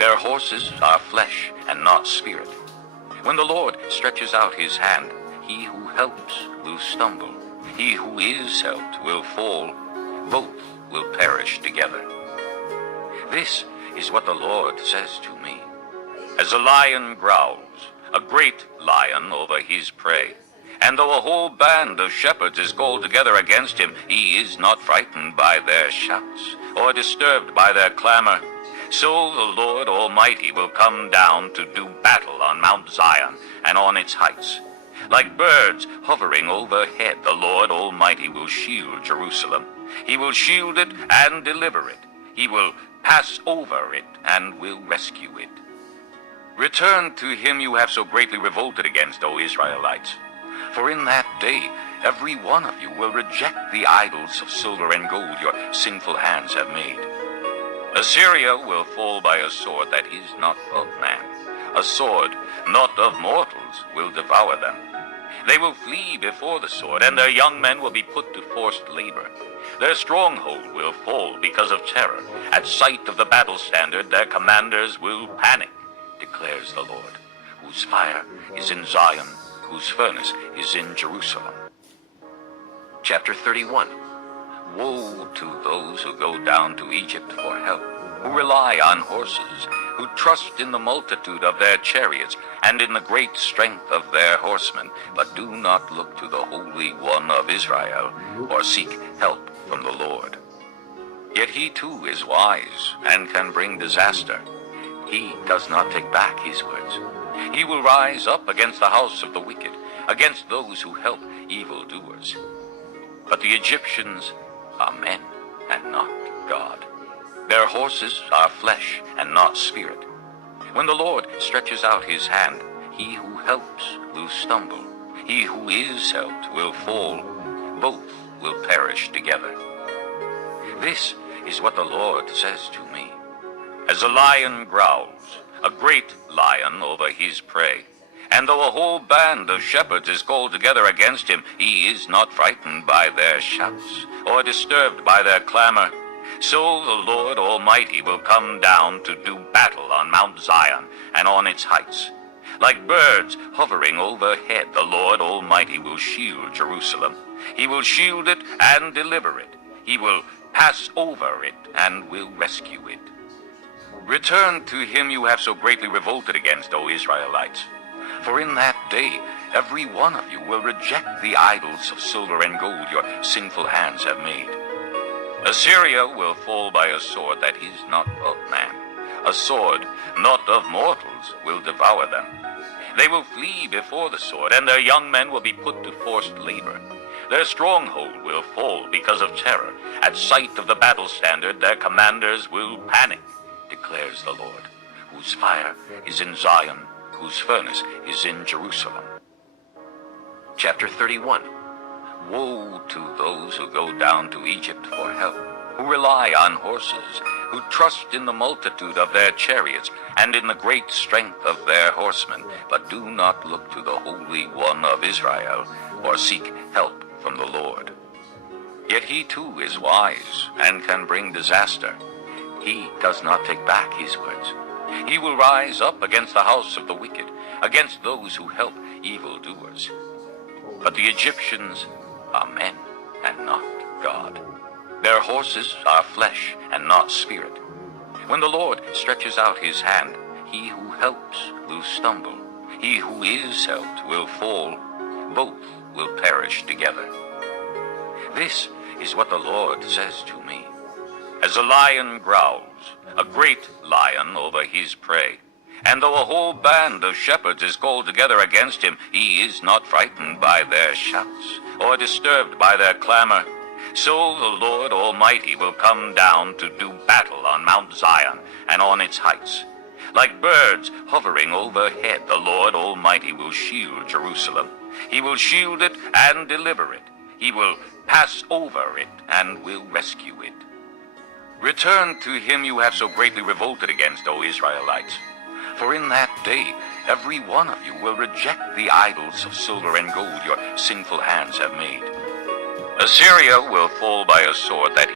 Their horses are flesh and not spirit. When the Lord stretches out his hand, he who helps will stumble. He who is helped will fall. Both will perish together. This is what the Lord says to me. As a lion growls, a great lion over his prey, and though a whole band of shepherds is called together against him, he is not frightened by their shouts, or disturbed by their clamor. So the Lord Almighty will come down to do battle on Mount Zion and on its heights. Like birds hovering overhead, the Lord Almighty will shield Jerusalem. He will shield it and deliver it. He will pass over it and will rescue it. Return to him you have so greatly revolted against, O Israelites. For in that day every one of you will reject the idols of silver and gold your sinful hands have made. Assyria will fall by a sword that is not of man. A sword not of mortals will devour them. They will flee before the sword, and their young men will be put to forced labor. Their stronghold will fall because of terror. At sight of the battle standard, their commanders will panic, declares the Lord, whose fire is in Zion, whose furnace is in Jerusalem. Chapter 31. Woe to those who go down to Egypt for help, who rely on horses, who trust in the multitude of their chariots and in the great strength of their horsemen, but do not look to the Holy One of Israel, or seek help from the Lord. Yet he too is wise and can bring disaster. He does not take back his words. He will rise up against the house of the wicked, against those who help evildoers. But the Egyptians are men and not God. Their horses are flesh and not spirit. When the Lord stretches out his hand, he who helps will stumble. He who is helped will fall. Both will perish together. This is what the Lord says to me. As a lion growls, a great lion over his prey, and though a whole band of shepherds is called together against him, he is not frightened by their shouts, or disturbed by their clamor. So the Lord Almighty will come down to do battle on Mount Zion and on its heights. Like birds hovering overhead, the Lord Almighty will shield Jerusalem. He will shield it and deliver it. He will pass over it and will rescue it. Return to him you have so greatly revolted against, O Israelites. For in that day every one of you will reject the idols of silver and gold your sinful hands have made. Assyria will fall by a sword that is not of man. A sword not of mortals will devour them. They will flee before the sword, and their young men will be put to forced labor. Their stronghold will fall because of terror. At sight of the battle standard, their commanders will panic, declares the Lord, whose fire is in Zion, whose furnace is in Jerusalem. Chapter 31. Woe to those who go down to Egypt for help, who rely on horses, who trust in the multitude of their chariots and in the great strength of their horsemen, but do not look to the Holy One of Israel, or seek help from the Lord. Yet he too is wise and can bring disaster. He does not take back his words. He will rise up against the house of the wicked, against those who help evildoers. But the Egyptians are men and not God. Their horses are flesh and not spirit. When the Lord stretches out his hand, he who helps will stumble. He who is helped will fall. Both will perish together. This is what the Lord says to me. As a lion growls, a great lion over his prey, and though a whole band of shepherds is called together against him, he is not frightened by their shouts, or disturbed by their clamor. So the Lord Almighty will come down to do battle on Mount Zion and on its heights. Like birds hovering overhead, the Lord Almighty will shield Jerusalem. He will shield it and deliver it. He will pass over it and will rescue it. Return to him you have so greatly revolted against, O Israelites. For in that day every one of you will reject the idols of silver and gold your sinful hands have made. Assyria will fall by a sword that